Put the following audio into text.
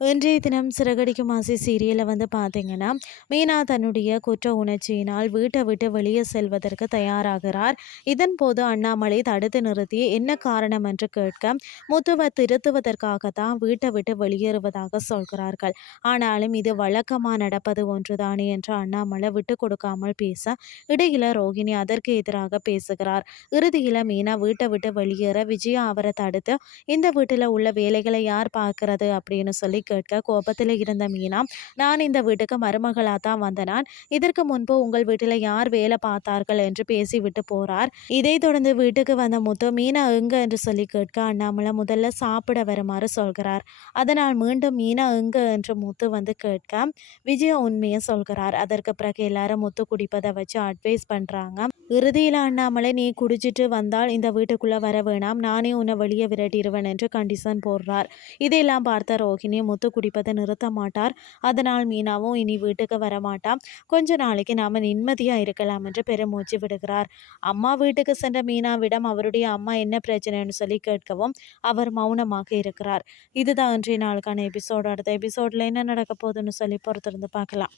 இன்றைய தினம் சிறகடிக்கும் ஆசை சீரியலில் வந்து பார்த்தீங்கன்னா மீனா தன்னுடைய குற்ற உணர்ச்சியினால் வீட்டை விட்டு வெளியே செல்வதற்கு தயாராகிறார். இதன் போது அண்ணாமலை தடுத்து நிறுத்தி என்ன காரணம்? என்று கேட்க முத்துவை திருத்துவதற்காகத்தான் வீட்டை விட்டு வெளியேறுவதாக சொல்கிறார்கள். ஆனாலும் இது வழக்கமாக நடப்பது ஒன்றுதானே என்று அண்ணாமலை விட்டு கொடுக்காமல் பேச இடையில ரோகிணி அதற்கு எதிராக பேசுகிறார். இறுதியில் மீனா வீட்டை விட்டு வெளியேற விஜயா அவரை தடுத்து இந்த வீட்டில் உள்ள வேலைகளை யார் பார்க்கறது? அப்படின்னு சொல்லி கேட்க கோபத்தில் இருந்த மீனா நான் இந்த வீட்டுக்கு மருமகளாக தான் வந்த நான் இதற்கு முன்பு உங்கள் வீட்டில் யார் வேலை பார்த்தார்கள்? என்று பேசிவிட்டு போறார். இதை தொடர்ந்து வீட்டுக்கு வந்த முத்து மீனா எங்க? என்று சொல்லி கேட்க அண்ணாமலை முதல்ல சாப்பிட வருமாறு சொல்கிறார். அதனால் மீண்டும் மீனா எங்க? என்று முத்து வந்து கேட்க விஜய உண்மையை சொல்கிறார். அதற்கு பிறகு எல்லாரும் முத்து குடிப்பதை வச்சு அட்வைஸ் பண்றாங்க. இறுதியில் அண்ணாமலை நீ குடிச்சிட்டு வந்தால் இந்த வீட்டுக்குள்ள வர வேணாம். நானே உன்னை வெளியே விரட்டிடுவேன் என்று கண்டிஷன் போடுறார். இதையெல்லாம் பார்த்த ரோஹிணி முத்து குடிப்பதை நிறுத்த மாட்டார். அதனால் மீனாவும் இனி வீட்டுக்கு வரமாட்டான் கொஞ்ச நாளைக்கு நாம நிம்மதியா இருக்கலாம் என்று பெருமூச்சு விடுகிறார். அம்மா வீட்டுக்கு சென்ற மீனாவிடம் அவருடைய அம்மா என்ன பிரச்சனைன்னு சொல்லி கேட்கவும் அவர் மௌனமாக இருக்கிறார். இதுதான் இன்றைய நாளுக்கான எபிசோடு. அடுத்த எபிசோட்ல என்ன நடக்க போகுதுன்னு சொல்லி பொறுத்திருந்து பார்க்கலாம்.